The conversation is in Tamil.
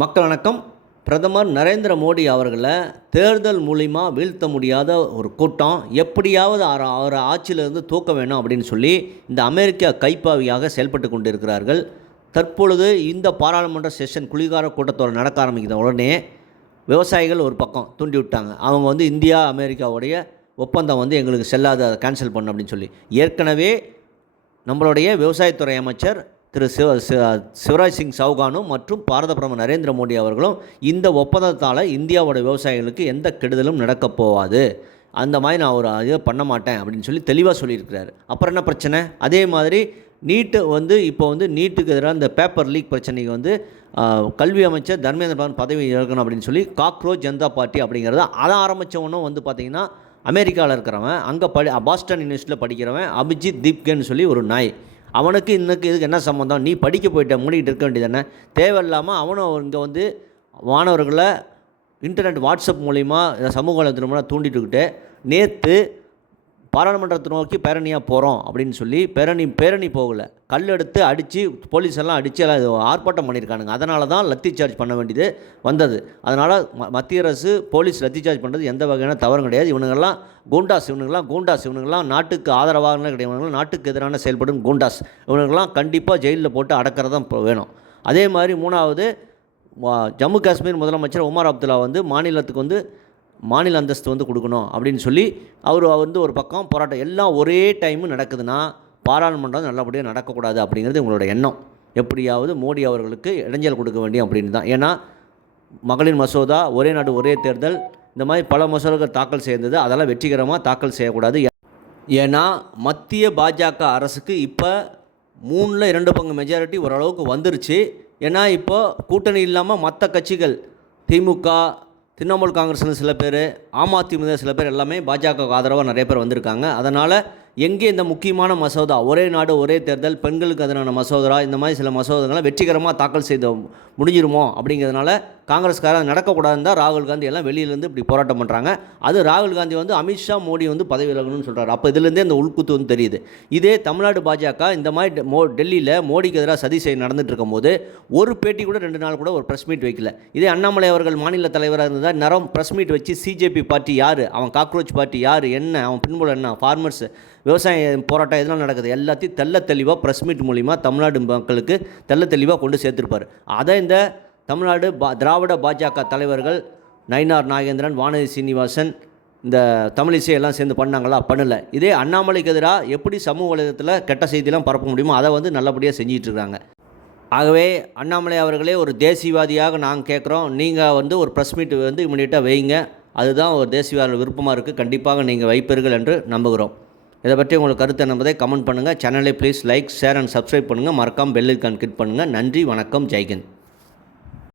மக்கள் வணக்கம். பிரதமர் நரேந்திர மோடி அவர்களை தேர்தல் மூலிமா வீழ்த்த முடியாத ஒரு கூட்டம் எப்படியாவது அவர் ஆட்சியிலிருந்து தூக்க வேணும் அப்படின்னு சொல்லி இந்த அமெரிக்க கைப்பாவியாக செயல்பட்டு கொண்டிருக்கிறார்கள். தற்பொழுது இந்த பாராளுமன்ற செஷன் குளிர்கால கூட்டத்தோடு நடக்க ஆரம்பிக்கிற உடனே விவசாயிகள் ஒரு பக்கம் தூண்டி விட்டாங்க. அவங்க இந்தியா அமெரிக்காவுடைய ஒப்பந்தம் எங்களுக்கு செல்லாத, அதை கேன்சல் பண்ண அப்படின்னு சொல்லி ஏற்கனவே நம்மளுடைய விவசாயத்துறை அமைச்சர் திரு சிவராஜ் சிங் சௌகானும் மற்றும் பாரத பிரதமர் நரேந்திர மோடி அவர்களும் இந்த ஒப்பந்தத்தால் இந்தியாவோட விவசாயிகளுக்கு எந்த கெடுதலும் நடக்கப் போகாது, அந்த மாதிரி நான் ஒரு இதை பண்ண மாட்டேன் அப்படின்னு சொல்லி தெளிவாக சொல்லியிருக்கிறாரு. அப்புறம் என்ன பிரச்சனை? அதே மாதிரி நீட்டு இப்போ நீட்டுக்கு எதிராக இந்த பேப்பர் லீக் பிரச்சனைக்கு கல்வி அமைச்சர் தர்மேந்திர பிரதான் பதவி இழக்கணும் அப்படின்னு சொல்லி காக்ரோச் ஜனதா பார்ட்டி அப்படிங்கிறத அதை ஆரம்பித்தவனும் பார்த்திங்கன்னா அமெரிக்காவில் இருக்கிறவன், அங்கே பாஸ்டன் யூனிவர்சிட்டியில் படிக்கிறவன் அபிஜித் தீப்கேன்னு சொல்லி ஒரு நாய். அவனுக்கு இதுக்கு என்ன சம்மந்தம்? நீ படிக்க போயிட்ட, மூடிக்கிட்டு இருக்க வேண்டியது என்ன? தேவையில்லாமல் அவனும் இங்கே மாணவர்களை இன்டர்நெட் வாட்ஸ்அப் மூலிமா சமூக வலைத்தளம் மூலம் தூண்டிட்டுக்கிட்டு நேற்று பாராளுமன்றத்தை நோக்கி பேரணியாக போகிறோம் அப்படின்னு சொல்லி பேரணி போகலை, கல் எடுத்து அடித்து போலீஸெல்லாம் அடித்து எல்லாம் ஆர்ப்பாட்டம் பண்ணியிருக்கானுங்க. அதனால தான் லத்தி சார்ஜ் பண்ண வேண்டியது வந்தது. அதனால் மத்திய அரசு போலீஸ் லத்தி சார்ஜ் பண்ணுறது எந்த வகையான தவறும் கிடையாது. இவனுங்கெல்லாம் இவனுங்கெல்லாம் நாட்டுக்கு ஆதரவாக கிடையாது, இவனுங்கெல்லாம் நாட்டுக்கு எதிரான செயல்படும் கூண்டாஸ். இவனுங்கெல்லாம் கண்டிப்பாக ஜெயிலில் போட்டு அடக்கிறதான் வேணும். அதே மாதிரி மூணாவது, ஜம்மு காஷ்மீர் முதலமைச்சர் உமர் அப்துல்லா மாநிலத்துக்கு மாநில அந்தஸ்து கொடுக்கணும் அப்படின்னு சொல்லி அவர் ஒரு பக்கம் போராட்டம். எல்லாம் ஒரே டைமு நடக்குதுன்னா பாராளுமன்றம் நல்லபடியாக நடக்கக்கூடாது அப்படிங்கிறது உங்களோட எண்ணம். எப்படியாவது மோடி அவர்களுக்கு இடைஞ்சல் கொடுக்க வேண்டிய அப்படின்னு தான். ஏன்னா மகளிர் மசோதா, ஒரே நாடு ஒரே தேர்தல், இந்த மாதிரி பல மசோதாக்கள் தாக்கல் செய்தது, அதெல்லாம் வெற்றிகரமாக தாக்கல் செய்யக்கூடாது. ஏன்னா மத்திய பாஜக அரசுக்கு இப்போ 3/2 மெஜாரிட்டி ஓரளவுக்கு வந்துருச்சு. ஏன்னா இப்போ கூட்டணி இல்லாமல் மற்ற கட்சிகள் திமுக, திரிணாமுல் காங்கிரஸில் சில பேர், ஆம் அதிமுக சில பேர் எல்லாமே பாஜக ஆதரவாக நிறைய பேர் வந்திருக்காங்க. அதனால் எங்கே இந்த முக்கியமான மசோதா, ஒரே நாடு ஒரே தேர்தல், பெண்களுக்கு எதிரான மசோதா, இந்த மாதிரி சில மசோதாக்களை வெற்றிகரமாக தாக்கல் செய்து முடிஞ்சிருமோ அப்படிங்கிறதுனால காங்கிரஸ்காரன் நடக்கக்கூடாதுன்னு தான் ராகுல் காந்தி எல்லாம் வெளியிலேருந்து இப்படி போராட்டம் பண்ணுறாங்க. அது ராகுல் காந்தி அமித்ஷா மோடி பதவி விலகணும்னு சொல்கிறார். அப்போ இதுலேருந்தே அந்த உள்குத்து தெரியுது. இதே தமிழ்நாடு பாஜக இந்த மாதிரி டெல்லியில் மோடிக்கு எதிராக சதி செய்ய நடந்துட்டு இருக்கும்போது ஒரு பேட்டி கூட 2 நாள் கூட ஒரு ப்ரெஸ் மீட் வைக்கல. இதே அண்ணாமலை அவர்கள் மாநில தலைவராக இருந்தால் நேரம் ப்ரெஸ் மீட் வச்சு சிஜேபி பார்ட்டி யார், அவன் காக்ரோச் பார்ட்டி யார், என்ன அவன் பின்புலம் என்ன, ஃபார்மர்ஸ் விவசாய போராட்டம் எதனால் நடக்குது எல்லாத்தையும் தெளிவாக ப்ரெஸ் மீட் மூலிமா தமிழ்நாடு மக்களுக்கு தெளிவாக கொண்டு சேர்த்துருப்பார். அதை இந்த தமிழ்நாடு திராவிட பாஜக தலைவர்கள் நயினார் நாகேந்திரன், வானதி சீனிவாசன், இந்த தமிழிசை எல்லாம் சேர்ந்து பண்ணாங்களா? பண்ணலை. இதே அண்ணாமலைக்கு எதிராக எப்படி சமூக வலைதளத்தில் கெட்ட செய்தியெல்லாம் பரப்ப முடியுமோ அதை நல்லபடியாக செஞ்சிகிட்ருக்காங்க. ஆகவே அண்ணாமலை அவர்களே ஒரு தேசியவாதியாக நாங்கள் கேட்குறோம், நீங்கள் ஒரு ப்ரெஸ் மீட் இமீடியட்டாக வைங்க. அதுதான் ஒரு தேசியவாத விருப்பமாக இருக்குது. கண்டிப்பாக நீங்கள் வைப்பீர்கள் என்று நம்புகிறோம். இதை பற்றி உங்களுக்கு கருத்து என்பதை கமெண்ட் பண்ணுங்கள். சேனலை please like, share and subscribe பண்ணுங்கள். மறக்காமல் பெல் ஐகான் கிளிக் பண்ணுங்கள். நன்றி, வணக்கம், ஜெய்ஹிந்த்.